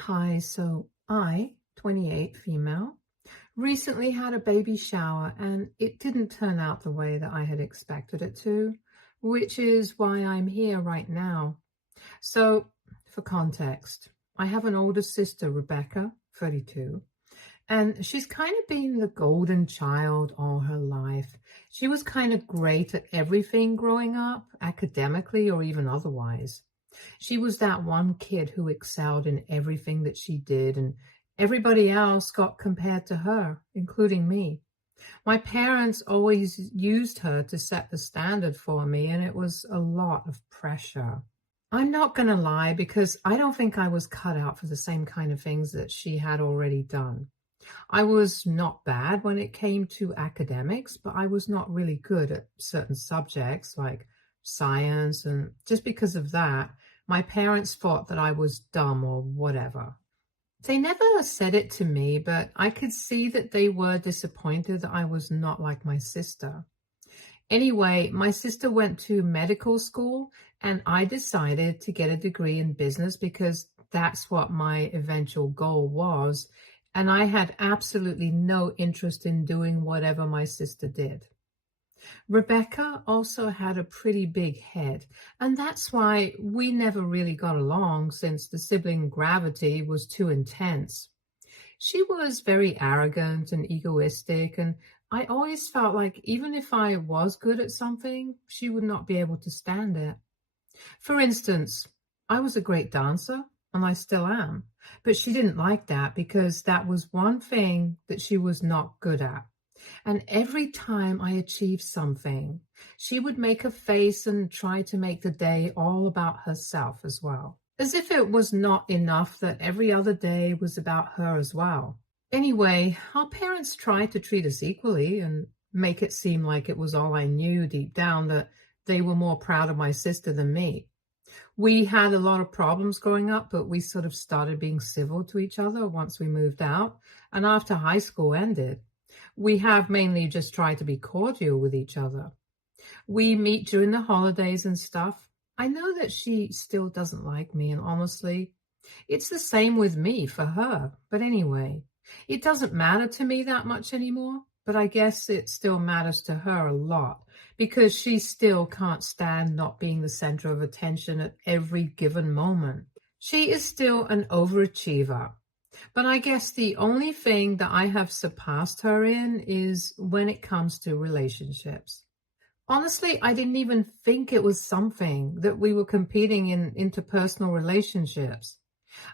Hi, so I, 28, female, recently had a baby shower and it didn't turn out the way that I had expected it to, which is why I'm here right now. So, for context, I have an older sister, Rebecca, 32, and she's kind of been the golden child all her life. She was kind of great at everything growing up, academically or even otherwise. She was that one kid who excelled in everything that she did, and everybody else got compared to her, including me. My parents always used her to set the standard for me, and it was a lot of pressure. I'm not going to lie because I don't think I was cut out for the same kind of things that she had already done. I was not bad when it came to academics, but I was not really good at certain subjects like science. And just because of that, my parents thought that I was dumb or whatever. They never said it to me, but I could see that they were disappointed that I was not like my sister. Anyway, my sister went to medical school and I decided to get a degree in business because that's what my eventual goal was. And I had absolutely no interest in doing whatever my sister did. Rebecca also had a pretty big head, and that's why we never really got along since the sibling gravity was too intense. She was very arrogant and egoistic, and I always felt like even if I was good at something, she would not be able to stand it. For instance, I was a great dancer, and I still am, but she didn't like that because that was one thing that she was not good at. And every time I achieved something, she would make a face and try to make the day all about herself as well, as if it was not enough that every other day was about her as well. Anyway, our parents tried to treat us equally and make it seem like it was all I knew deep down, that they were more proud of my sister than me. We had a lot of problems growing up, but we sort of started being civil to each other once we moved out and after high school ended. We have mainly just tried to be cordial with each other. We meet during the holidays and stuff. I know that she still doesn't like me, and honestly, it's the same with me for her. But anyway, it doesn't matter to me that much anymore, but I guess it still matters to her a lot because she still can't stand not being the center of attention at every given moment. She is still an overachiever. But I guess the only thing that I have surpassed her in is when it comes to relationships. Honestly, I didn't even think it was something that we were competing in interpersonal relationships.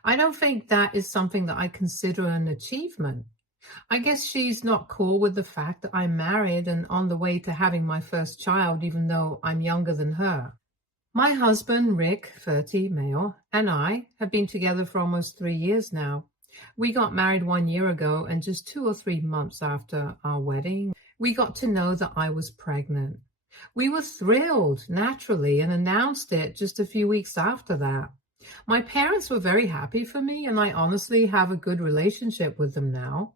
I don't think that is something that I consider an achievement. I guess she's not cool with the fact that I'm married and on the way to having my first child, even though I'm younger than her. My husband, Rick, 30, male, and I have been together for almost 3 years now. We got married 1 year ago, and just 2 or 3 months after our wedding, we got to know that I was pregnant. We were thrilled, naturally, and announced it just a few weeks after that. My parents were very happy for me, and I honestly have a good relationship with them now.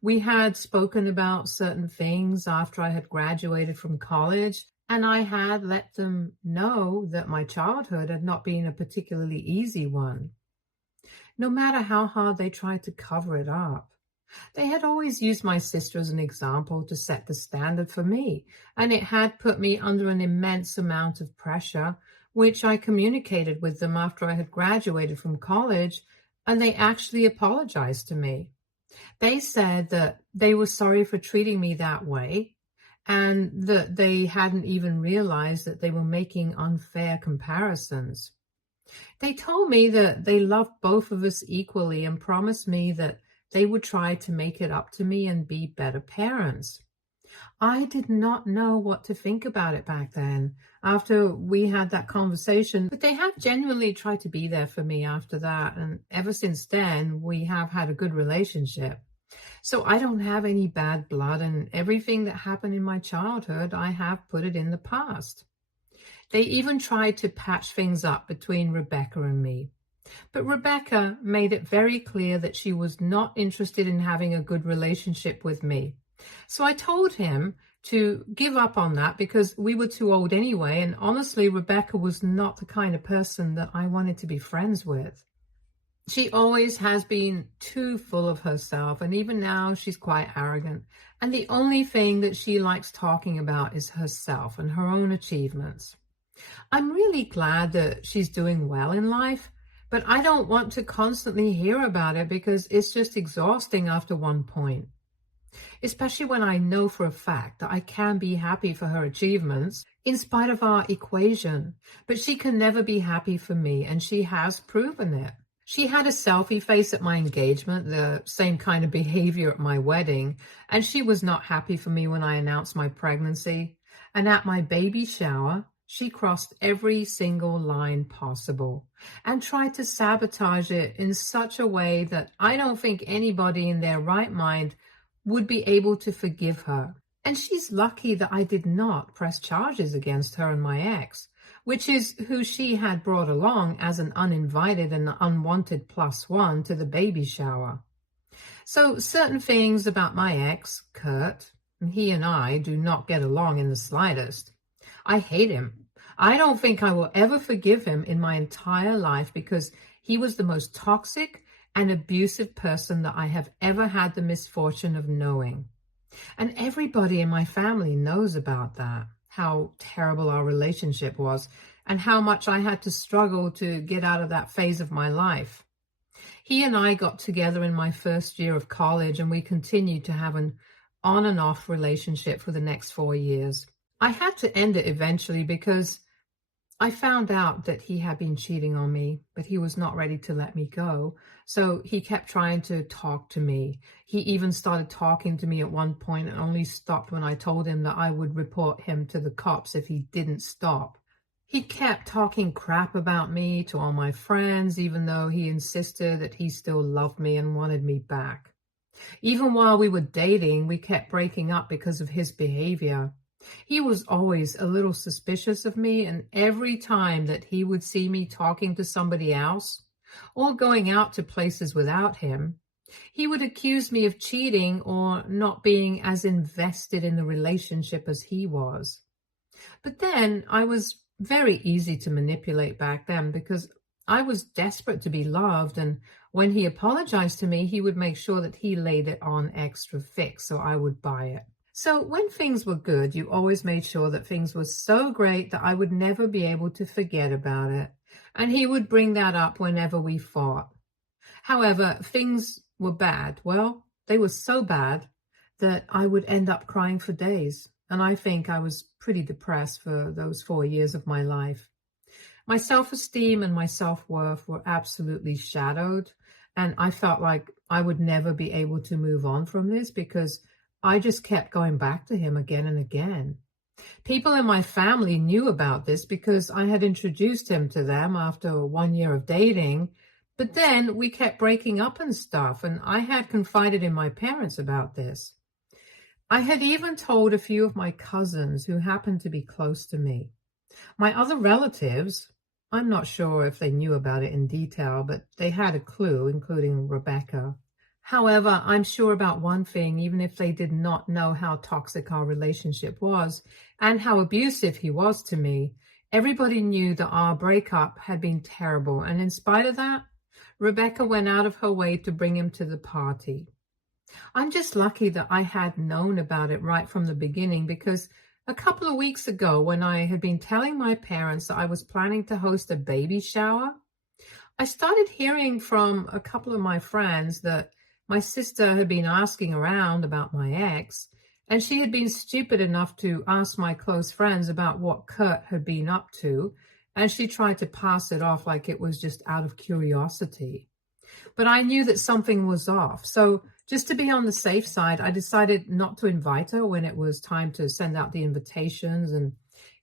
We had spoken about certain things after I had graduated from college, and I had let them know that my childhood had not been a particularly easy one. No matter how hard they tried to cover it up, they had always used my sister as an example to set the standard for me, and it had put me under an immense amount of pressure, which I communicated with them after I had graduated from college, and they actually apologized to me. They said that they were sorry for treating me that way, and that they hadn't even realized that they were making unfair comparisons. They told me that they loved both of us equally and promised me that they would try to make it up to me and be better parents. I did not know what to think about it back then after we had that conversation, but they have genuinely tried to be there for me after that, and ever since then, we have had a good relationship. So I don't have any bad blood, and everything that happened in my childhood, I have put it in the past. They even tried to patch things up between Rebecca and me. But Rebecca made it very clear that she was not interested in having a good relationship with me. So I told him to give up on that because we were too old anyway, and honestly, Rebecca was not the kind of person that I wanted to be friends with. She always has been too full of herself, and even now she's quite arrogant. And the only thing that she likes talking about is herself and her own achievements. I'm really glad that she's doing well in life, but I don't want to constantly hear about it because it's just exhausting after one point. Especially when I know for a fact that I can be happy for her achievements in spite of our equation, but she can never be happy for me, and she has proven it. She had a selfie face at my engagement, the same kind of behavior at my wedding, and she was not happy for me when I announced my pregnancy. And at my baby shower, she crossed every single line possible and tried to sabotage it in such a way that I don't think anybody in their right mind would be able to forgive her. And she's lucky that I did not press charges against her and my ex, which is who she had brought along as an uninvited and unwanted plus one to the baby shower. So certain things about my ex, Kurt, he and I do not get along in the slightest. I hate him. I don't think I will ever forgive him in my entire life because he was the most toxic and abusive person that I have ever had the misfortune of knowing. And everybody in my family knows about that, how terrible our relationship was, and how much I had to struggle to get out of that phase of my life. He and I got together in my first year of college, and we continued to have an on and off relationship for the next 4 years. I had to end it eventually because I found out that he had been cheating on me, but he was not ready to let me go. So he kept trying to talk to me. He even started talking to me at one point and only stopped when I told him that I would report him to the cops if he didn't stop. He kept talking crap about me to all my friends, even though he insisted that he still loved me and wanted me back. Even while we were dating, we kept breaking up because of his behavior. He was always a little suspicious of me, and every time that he would see me talking to somebody else or going out to places without him, he would accuse me of cheating or not being as invested in the relationship as he was. But then I was very easy to manipulate back then because I was desperate to be loved, and when he apologized to me, he would make sure that he laid it on extra thick so I would buy it. So when things were good, you always made sure that things were so great that I would never be able to forget about it. And he would bring that up whenever we fought. However, things were bad. Well, they were so bad that I would end up crying for days. And I think I was pretty depressed for those 4 years of my life. My self-esteem and my self-worth were absolutely shadowed. And I felt like I would never be able to move on from this because I just kept going back to him again and again. People in my family knew about this because I had introduced him to them after 1 year of dating, but then we kept breaking up and stuff, and I had confided in my parents about this. I had even told a few of my cousins who happened to be close to me. My other relatives, I'm not sure if they knew about it in detail, but they had a clue, including Rebecca. However, I'm sure about one thing, even if they did not know how toxic our relationship was and how abusive he was to me, everybody knew that our breakup had been terrible. And in spite of that, Rebecca went out of her way to bring him to the party. I'm just lucky that I had known about it right from the beginning because a couple of weeks ago, when I had been telling my parents that I was planning to host a baby shower, I started hearing from a couple of my friends that my sister had been asking around about my ex, and she had been stupid enough to ask my close friends about what Kurt had been up to, and she tried to pass it off like it was just out of curiosity. But I knew that something was off, so just to be on the safe side, I decided not to invite her when it was time to send out the invitations, and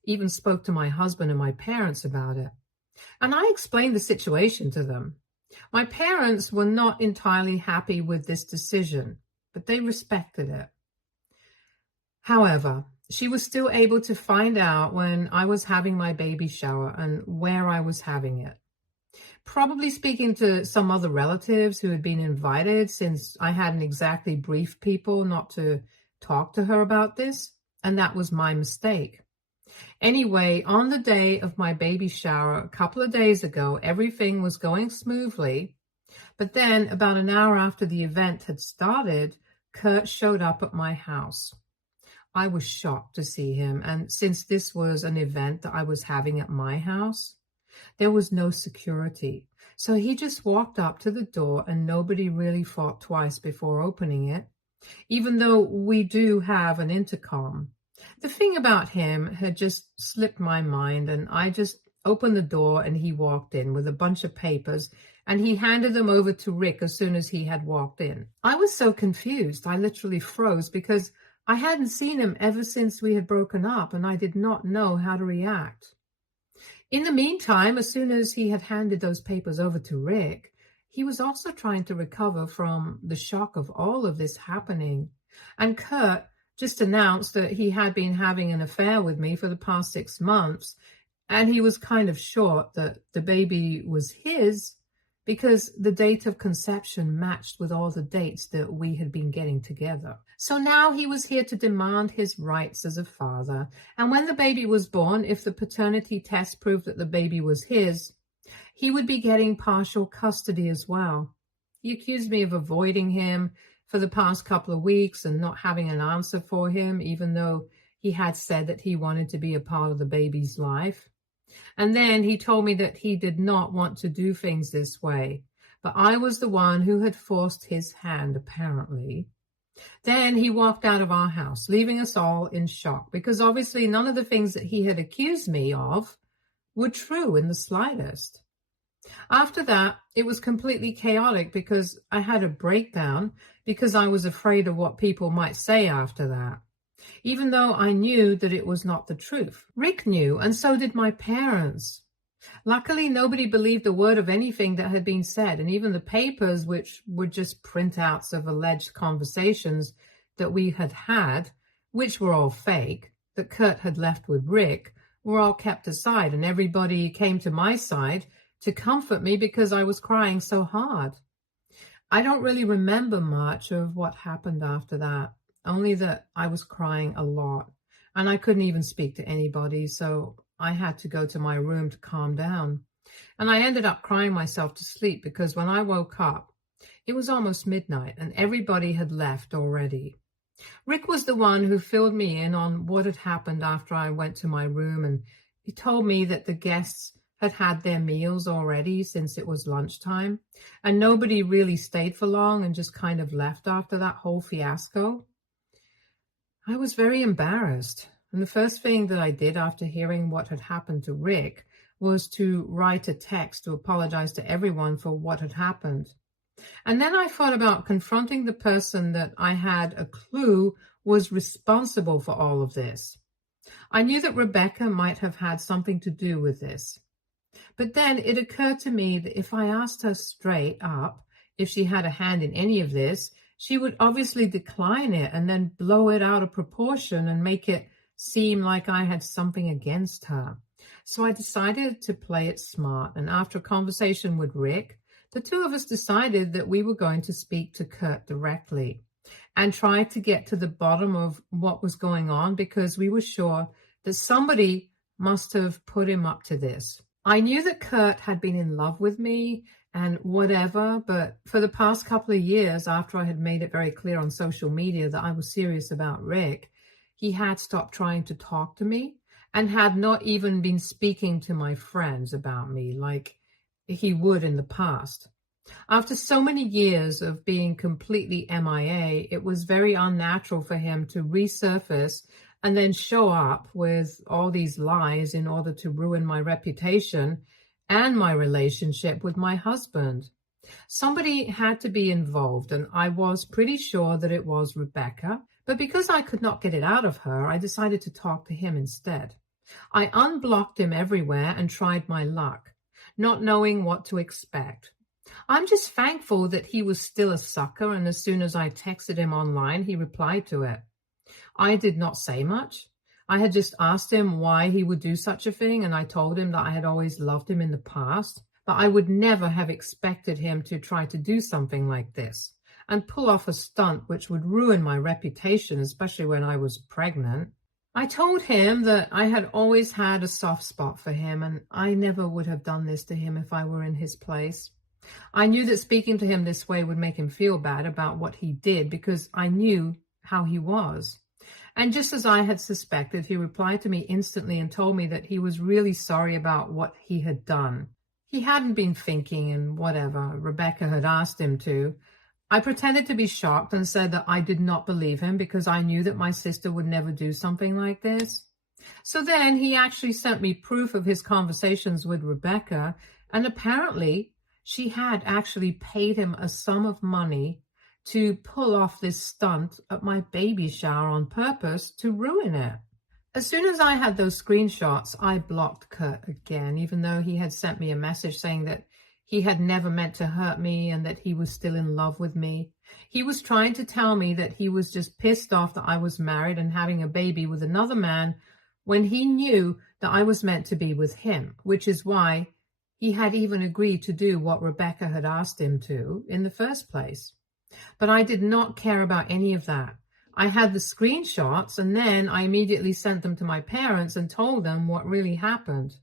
even spoke to my husband and my parents about it. And I explained the situation to them. My parents were not entirely happy with this decision, but they respected it. However, she was still able to find out when I was having my baby shower and where I was having it. Probably speaking to some other relatives who had been invited, since I hadn't exactly briefed people not to talk to her about this, and that was my mistake. Anyway, on the day of my baby shower, a couple of days ago, everything was going smoothly But then, about an hour after the event had started, Kurt showed up at my house. I was shocked to see him, and since this was an event that I was having at my house, there was no security. So he just walked up to the door, and nobody really thought twice before opening it, even though we do have an intercom. The thing about him had just slipped my mind, and I just opened the door and he walked in with a bunch of papers, and he handed them over to Rick as soon as he had walked in. I was so confused, I literally froze because I hadn't seen him ever since we had broken up, and I did not know how to react. In the meantime, as soon as he had handed those papers over to Rick, he was also trying to recover from the shock of all of this happening. And Kurt just announced that he had been having an affair with me for the past 6 months, and he was kind of short that the baby was his because the date of conception matched with all the dates that we had been getting together. So now he was here to demand his rights as a father. And when the baby was born, if the paternity test proved that the baby was his, he would be getting partial custody as well. He accused me of avoiding him for the past couple of weeks and not having an answer for him, even though he had said that he wanted to be a part of the baby's life. And then he told me that he did not want to do things this way, but I was the one who had forced his hand, apparently. Then he walked out of our house, leaving us all in shock, because obviously none of the things that he had accused me of were true in the slightest. After that, it was completely chaotic because I had a breakdown because I was afraid of what people might say after that, even though I knew that it was not the truth. Rick knew, and so did my parents. Luckily, nobody believed a word of anything that had been said, and even the papers, which were just printouts of alleged conversations that we had had, which were all fake, that Kurt had left with Rick, were all kept aside, and everybody came to my side to comfort me because I was crying so hard. I don't really remember much of what happened after that, only that I was crying a lot, and I couldn't even speak to anybody, so I had to go to my room to calm down. And I ended up crying myself to sleep because when I woke up, it was almost midnight and everybody had left already. Rick was the one who filled me in on what had happened after I went to my room, and he told me that the guests had had their meals already since it was lunchtime, and nobody really stayed for long and just kind of left after that whole fiasco. I was very embarrassed, and the first thing that I did after hearing what had happened to Rick was to write a text to apologize to everyone for what had happened. And then I thought about confronting the person that I had a clue was responsible for all of this. I knew that Rebecca might have had something to do with this. But then it occurred to me that if I asked her straight up if she had a hand in any of this, she would obviously decline it and then blow it out of proportion and make it seem like I had something against her. So I decided to play it smart, and after a conversation with Rick, the two of us decided that we were going to speak to Kurt directly and try to get to the bottom of what was going on, because we were sure that somebody must have put him up to this. I knew that Kurt had been in love with me and whatever, but for the past couple of years, after I had made it very clear on social media that I was serious about Rick, he had stopped trying to talk to me and had not even been speaking to my friends about me like he would in the past. After so many years of being completely MIA, it was very unnatural for him to resurface and then show up with all these lies in order to ruin my reputation and my relationship with my husband. Somebody had to be involved, and I was pretty sure that it was Rebecca, but because I could not get it out of her, I decided to talk to him instead. I unblocked him everywhere and tried my luck, not knowing what to expect. I'm just thankful that he was still a sucker, and as soon as I texted him online, he replied to it. I did not say much. I had just asked him why he would do such a thing, and I told him that I had always loved him in the past, but I would never have expected him to try to do something like this and pull off a stunt which would ruin my reputation, especially when I was pregnant. I told him that I had always had a soft spot for him, and I never would have done this to him if I were in his place. I knew that speaking to him this way would make him feel bad about what he did because I knew how he was. And just as I had suspected, he replied to me instantly and told me that he was really sorry about what he had done. He hadn't been thinking and whatever Rebecca had asked him to. I pretended to be shocked and said that I did not believe him because I knew that my sister would never do something like this. So then he actually sent me proof of his conversations with Rebecca, and apparently she had actually paid him a sum of money to pull off this stunt at my baby shower on purpose to ruin it. As soon as I had those screenshots, I blocked Kurt again, even though he had sent me a message saying that he had never meant to hurt me and that he was still in love with me. He was trying to tell me that he was just pissed off that I was married and having a baby with another man when he knew that I was meant to be with him, which is why he had even agreed to do what Rebecca had asked him to in the first place. But I did not care about any of that. I had the screenshots and then I immediately sent them to my parents and told them what really happened.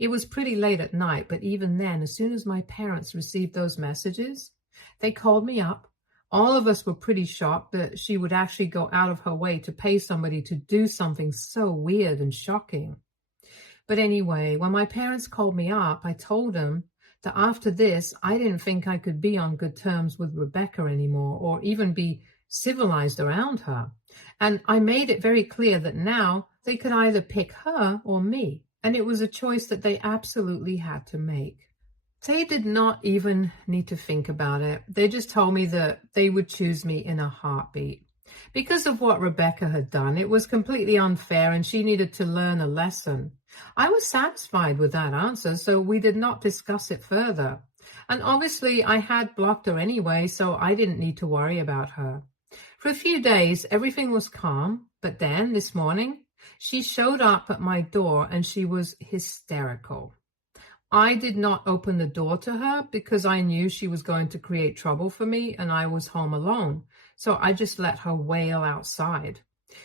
It was pretty late at night, but even then, as soon as my parents received those messages, they called me up. All of us were pretty shocked that she would actually go out of her way to pay somebody to do something so weird and shocking. But anyway, when my parents called me up, I told them that after this, I didn't think I could be on good terms with Rebecca anymore or even be civilized around her. And I made it very clear that now they could either pick her or me. And it was a choice that they absolutely had to make. They did not even need to think about it. They just told me that they would choose me in a heartbeat. Because of what Rebecca had done, it was completely unfair and she needed to learn a lesson. I was satisfied with that answer, so we did not discuss it further. And obviously I had blocked her anyway, so I didn't need to worry about her. For a few days, everything was calm, but then this morning, she showed up at my door and she was hysterical. I did not open the door to her because I knew she was going to create trouble for me and I was home alone. So I just let her wail outside.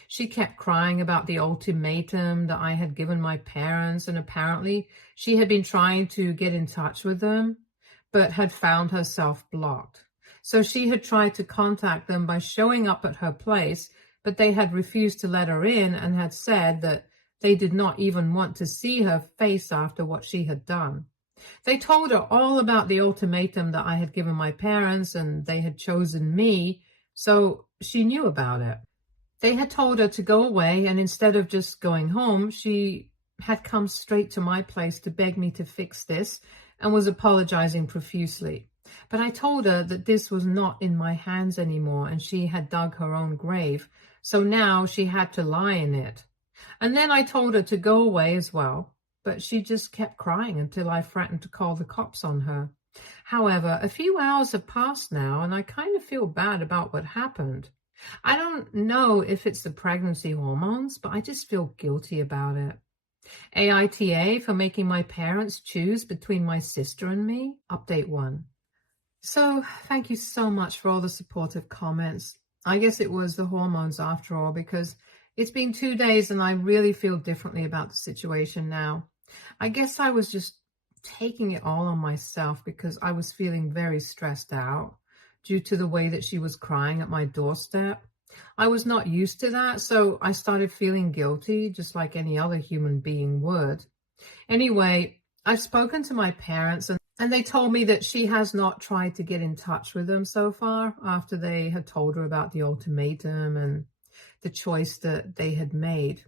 She kept crying about the ultimatum that I had given my parents, and apparently she had been trying to get in touch with them, but had found herself blocked. So she had tried to contact them by showing up at her place, but they had refused to let her in and had said that they did not even want to see her face after what she had done. They told her all about the ultimatum that I had given my parents and they had chosen me, so she knew about it. They had told her to go away, and instead of just going home, she had come straight to my place to beg me to fix this and was apologizing profusely. But I told her that this was not in my hands anymore and she had dug her own grave, so now she had to lie in it. And then I told her to go away as well, but she just kept crying until I threatened to call the cops on her. However, a few hours have passed now and I kind of feel bad about what happened. I don't know if it's the pregnancy hormones, but I just feel guilty about it. AITA for making my parents choose between my sister and me. Update 1. So thank you so much for all the supportive comments. I guess it was the hormones after all, because it's been 2 days and I really feel differently about the situation now. I guess I was just taking it all on myself because I was feeling very stressed out due to the way that she was crying at my doorstep. I was not used to that, so I started feeling guilty, just like any other human being would. Anyway, I've spoken to my parents and they told me that she has not tried to get in touch with them so far after they had told her about the ultimatum and the choice that they had made.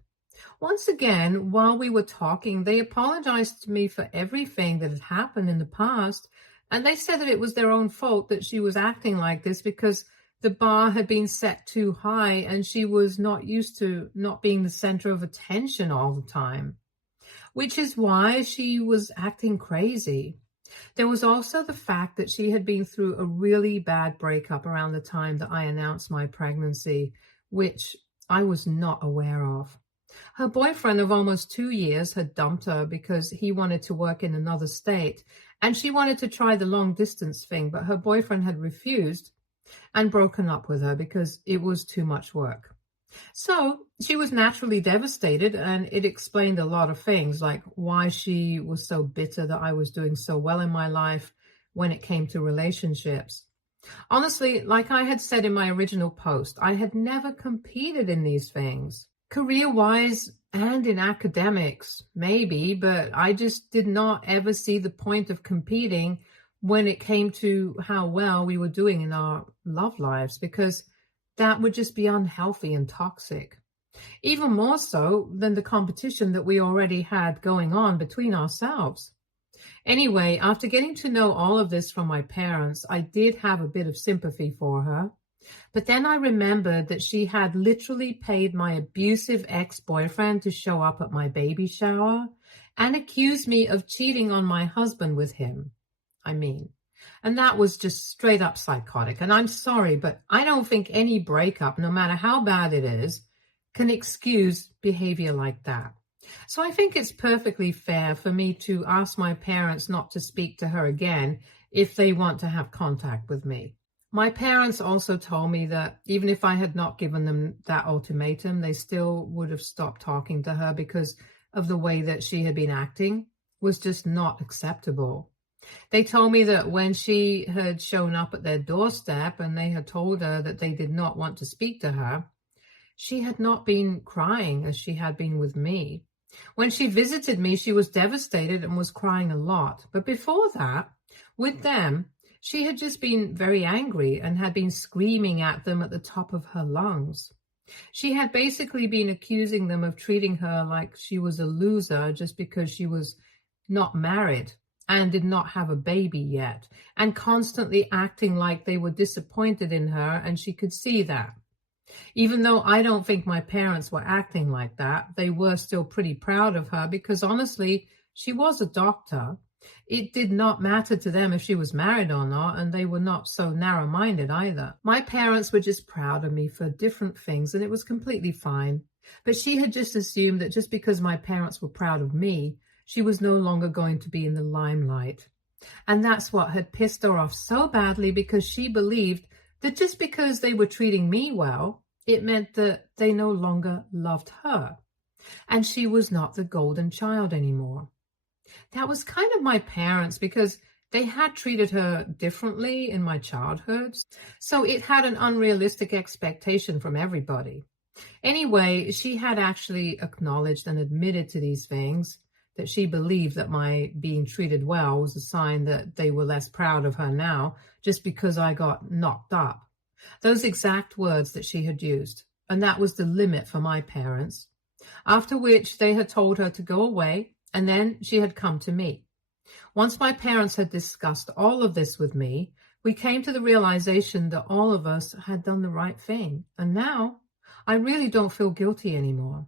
Once again, while we were talking, they apologized to me for everything that had happened in the past, and they said that it was their own fault that she was acting like this because the bar had been set too high and she was not used to not being the center of attention all the time, which is why she was acting crazy. There was also the fact that she had been through a really bad breakup around the time that I announced my pregnancy, which I was not aware of. Her boyfriend of almost 2 years had dumped her because he wanted to work in another state, and she wanted to try the long distance thing, but her boyfriend had refused and broken up with her because it was too much work. So she was naturally devastated, and it explained a lot of things, like why she was so bitter that I was doing so well in my life when it came to relationships. Honestly, like I had said in my original post, I had never competed in these things. Career-wise and in academics, maybe, but I just did not ever see the point of competing when it came to how well we were doing in our love lives, because that would just be unhealthy and toxic. Even more so than the competition that we already had going on between ourselves. Anyway, after getting to know all of this from my parents, I did have a bit of sympathy for her. But then I remembered that she had literally paid my abusive ex-boyfriend to show up at my baby shower and accused me of cheating on my husband with him. And that was just straight up psychotic. And I'm sorry, but I don't think any breakup, no matter how bad it is, can excuse behavior like that. So I think it's perfectly fair for me to ask my parents not to speak to her again if they want to have contact with me. My parents also told me that even if I had not given them that ultimatum, they still would have stopped talking to her because of the way that she had been acting was just not acceptable. They told me that when she had shown up at their doorstep and they had told her that they did not want to speak to her, she had not been crying as she had been with me. When she visited me, she was devastated and was crying a lot. But before that, with them, she had just been very angry and had been screaming at them at the top of her lungs. She had basically been accusing them of treating her like she was a loser just because she was not married and did not have a baby yet, and constantly acting like they were disappointed in her, and she could see that. Even though I don't think my parents were acting like that, they were still pretty proud of her because honestly, she was a doctor. It did not matter to them if she was married or not, and they were not so narrow-minded either. My parents were just proud of me for different things, and it was completely fine. But she had just assumed that just because my parents were proud of me, she was no longer going to be in the limelight. And that's what had pissed her off so badly, because she believed that just because they were treating me well, it meant that they no longer loved her, and she was not the golden child anymore. That was kind of my parents, because they had treated her differently in my childhood, so it had an unrealistic expectation from everybody. Anyway, she had actually acknowledged and admitted to these things, that she believed that my being treated well was a sign that they were less proud of her now, just because I got knocked up. Those exact words that she had used, and that was the limit for my parents. After which they had told her to go away, and then she had come to me. Once my parents had discussed all of this with me, we came to the realization that all of us had done the right thing. And now I really don't feel guilty anymore.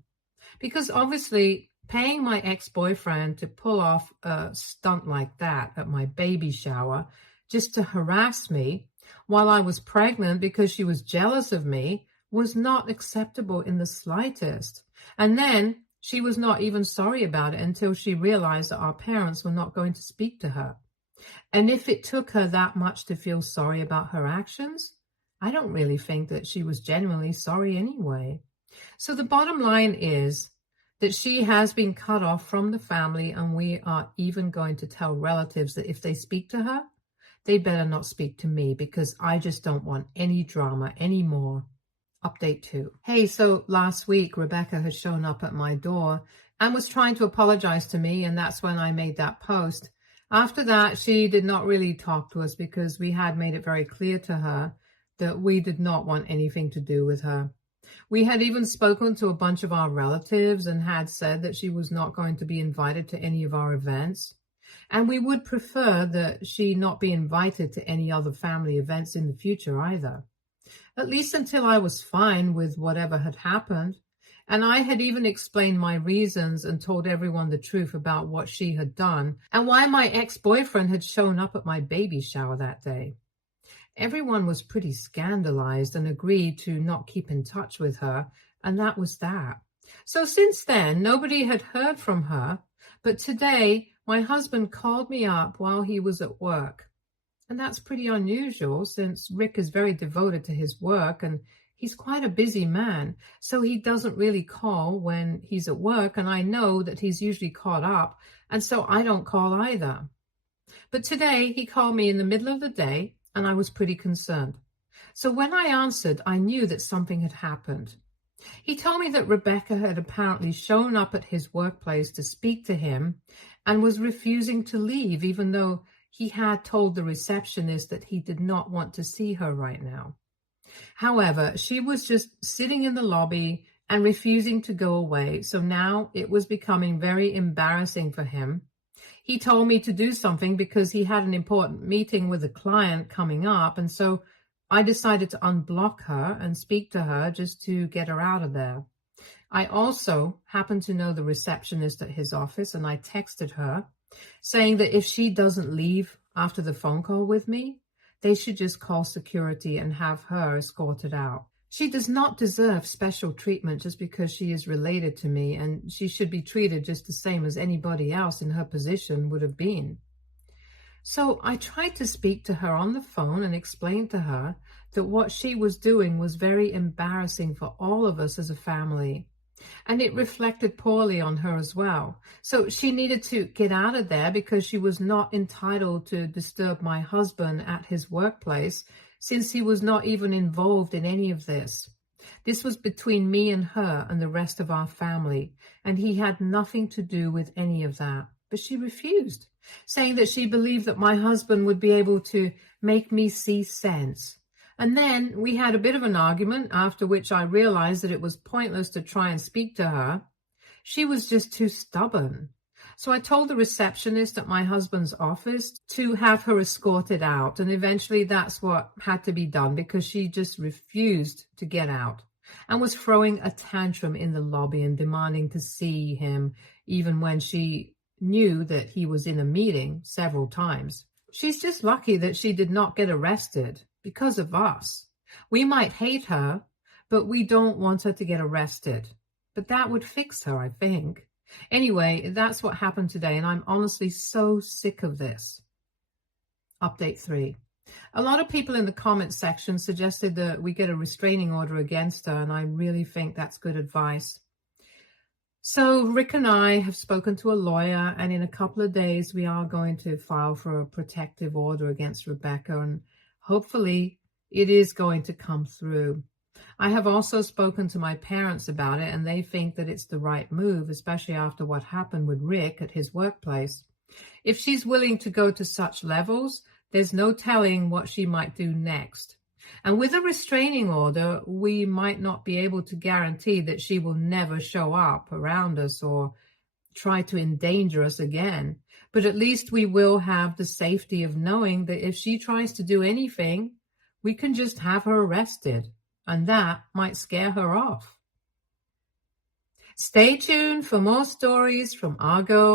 Because obviously, paying my ex-boyfriend to pull off a stunt like that at my baby shower just to harass me while I was pregnant because she was jealous of me was not acceptable in the slightest. And then she was not even sorry about it until she realized that our parents were not going to speak to her. And if it took her that much to feel sorry about her actions, I don't really think that she was genuinely sorry anyway. So the bottom line is that she has been cut off from the family, and we are even going to tell relatives that if they speak to her, they better not speak to me, because I just don't want any drama anymore. Update 2. Hey, so last week, Rebecca had shown up at my door and was trying to apologize to me, and that's when I made that post. After that, she did not really talk to us because we had made it very clear to her that we did not want anything to do with her. We had even spoken to a bunch of our relatives and had said that she was not going to be invited to any of our events. And we would prefer that she not be invited to any other family events in the future either. At least until I was fine with whatever had happened. And I had even explained my reasons and told everyone the truth about what she had done and why my ex-boyfriend had shown up at my baby shower that day. Everyone was pretty scandalized and agreed to not keep in touch with her, and that was that. So since then, nobody had heard from her, but today my husband called me up while he was at work. And that's pretty unusual since Rick is very devoted to his work and he's quite a busy man, so he doesn't really call when he's at work, and I know that he's usually caught up, and so I don't call either. But today he called me in the middle of the day and I was pretty concerned. So when I answered, I knew that something had happened. He told me that Rebecca had apparently shown up at his workplace to speak to him and was refusing to leave, even though he had told the receptionist that he did not want to see her right now. However, she was just sitting in the lobby and refusing to go away, so now it was becoming very embarrassing for him. He told me to do something because he had an important meeting with a client coming up, and so I decided to unblock her and speak to her just to get her out of there. I also happen to know the receptionist at his office, and I texted her saying that if she doesn't leave after the phone call with me, they should just call security and have her escorted out. She does not deserve special treatment just because she is related to me, and she should be treated just the same as anybody else in her position would have been. So I tried to speak to her on the phone and explain to her that what she was doing was very embarrassing for all of us as a family. And it reflected poorly on her as well. So she needed to get out of there because she was not entitled to disturb my husband at his workplace, since he was not even involved in any of this. This was between me and her and the rest of our family, and he had nothing to do with any of that. But she refused, saying that she believed that my husband would be able to make me see sense. And then we had a bit of an argument, after which I realized that it was pointless to try and speak to her. She was just too stubborn. So I told the receptionist at my husband's office to have her escorted out, and eventually that's what had to be done because she just refused to get out and was throwing a tantrum in the lobby and demanding to see him, even when she knew that he was in a meeting several times. She's just lucky that she did not get arrested because of us. We might hate her, but we don't want her to get arrested. But that would fix her, I think. Anyway, that's what happened today, and I'm honestly so sick of this. Update 3. A lot of people in the comments section suggested that we get a restraining order against her, and I really think that's good advice. So Rick and I have spoken to a lawyer, and in a couple of days we are going to file for a protective order against Rebecca, and hopefully it is going to come through. I have also spoken to my parents about it, and they think that it's the right move, especially after what happened with Rick at his workplace. If she's willing to go to such levels, there's no telling what she might do next. And with a restraining order, we might not be able to guarantee that she will never show up around us or try to endanger us again. But at least we will have the safety of knowing that if she tries to do anything, we can just have her arrested, and that might scare her off. Stay tuned for more stories from Argo.